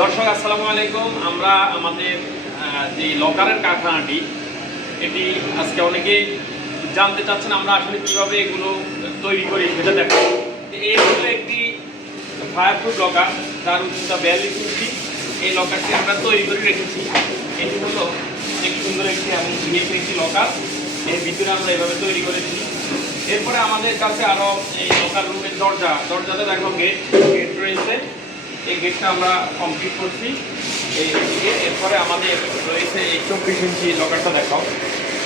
দর্শক, আসসালামু আলাইকুম। আমরা আমাদের যে লকারের কারখানাটি, এটি আজকে অনেকে জানতে চাচ্ছেন আমরা আসলে কীভাবে এগুলো তৈরি করি, সেটা দেখো এই হলো একটি ফায়ারপ্রুফ লকার তার উচ্চতা বিয়াল্লিশ ইঞ্চি। এই লকারটি আমরা তৈরি করে রেখেছি। এটি হলো অনেক সুন্দর একটি এবং বিশেষ একটি লকার। এর ভিতরে আমরা এভাবে তৈরি করেছি। এরপরে আমাদের কাছে আরও এই লকার রুমের দরজা, দরজাতে দেখো গেট গেট রয়েছে। এই গেটটা আমরা কমপ্লিট করছি। এই এরপরে আমাদের রয়েছে এই চব্বিশ ইঞ্চি লকারটা দেখাও।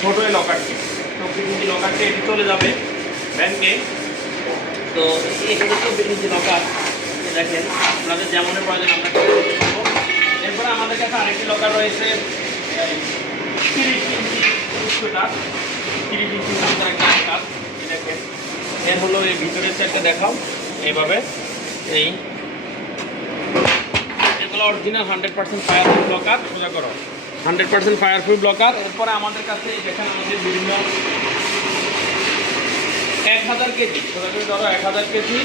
ছোটো এই লকারটি চব্বিশ ইঞ্চি লকারটি এটি চলে যাবে ব্যাংকে তো এখানে চব্বিশ ইঞ্চি লকার এই দেখেন, আপনাদের যেমনের প্রয়োজন আমরা এরপরে আমাদের কাছে আরেকটি লকার রয়েছে তিরিশ ইঞ্চি উচ্চতা তিরিশ ইঞ্চি উচ্চতার একটা লকার এই দেখেন, এর হলো এই ভিতরের সাইডটা দেখাও। এইভাবে এই এগুলো original hundred percent fireproof blocker সোজা করো। Hundred percent fireproof blocker এরপরে আমাদের কাছে যেখানে আমাদের বিভিন্ন এক হাজার কেজি ধরো এক হাজার কেজি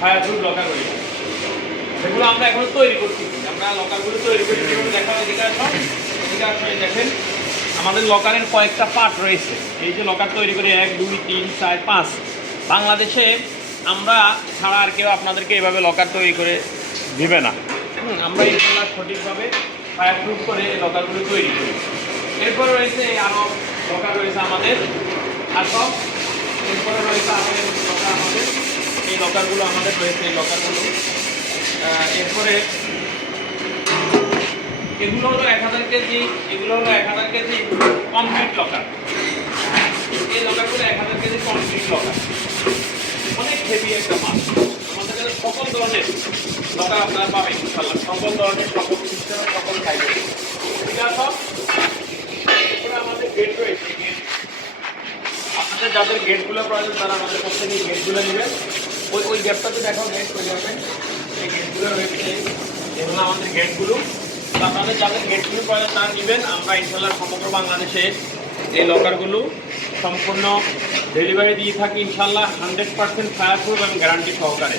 ফায়ার প্রুফ ব্লকার রয়েছে সেগুলো আমরা এখন তৈরি করছি। আমরা লকারগুলো তৈরি করি যেগুলো দেখা আসো। এদিকে আসো দেখেন, আমাদের লকারের কয়েকটা পার্ট রয়েছে। এই যে লকার তৈরি করি, এক, দুই, তিন, চার, পাঁচ। বাংলাদেশে আমরা ছাড়া আর কেউ আপনাদেরকে এভাবে লকার তৈরি করে দিবে না। আমরা এগুলো সঠিকভাবে ফায়ার প্রুফ করে এই লকারগুলো তৈরি করি। এরপর রয়েছে আরও লকার রয়েছে আমাদের। আর সব, এরপরে রয়েছে আরও লকার আমাদের। এই লকারগুলো আমাদের রয়েছে, এই লকারগুলো এরপরে এগুলো হলো এক হাজার কেজি, এগুলো হলো এক হাজার কেজি কমপ্লিট লকার এই লকারগুলো এক হাজার কেজি কমপ্লিট লকার অনেক হেভি একটা মাছ। আমাদের কাছে সকল ধরনের আপনারা পাবেন ইনশাল্লাহ সকল ধরনের সকল সিস্টেমের সকল আছে আমাদের গেট রয়েছে। আপনাদের যাদের গেটগুলো প্রয়োজন, তারা আমাদের কাছ থেকে গেটগুলো নেবেন। ওই ওই গ্যাপটাতে দেখাও গেট হয়ে যাবেন এই গেটগুলো রয়েছে। এগুলো আমাদের গেটগুলো আপনাদের যাদের গেটগুলো প্রয়োজন, তারা নেবেন। আমরা ইনশাল্লাহ সমগ্র বাংলাদেশে এই লকারগুলো সম্পূর্ণ ডেলিভারি দিয়ে থাকি ইনশাল্লাহ হান্ড্রেড পার্সেন্ট ফায়ার প্রুফ এবং গ্যারান্টি সহকারে।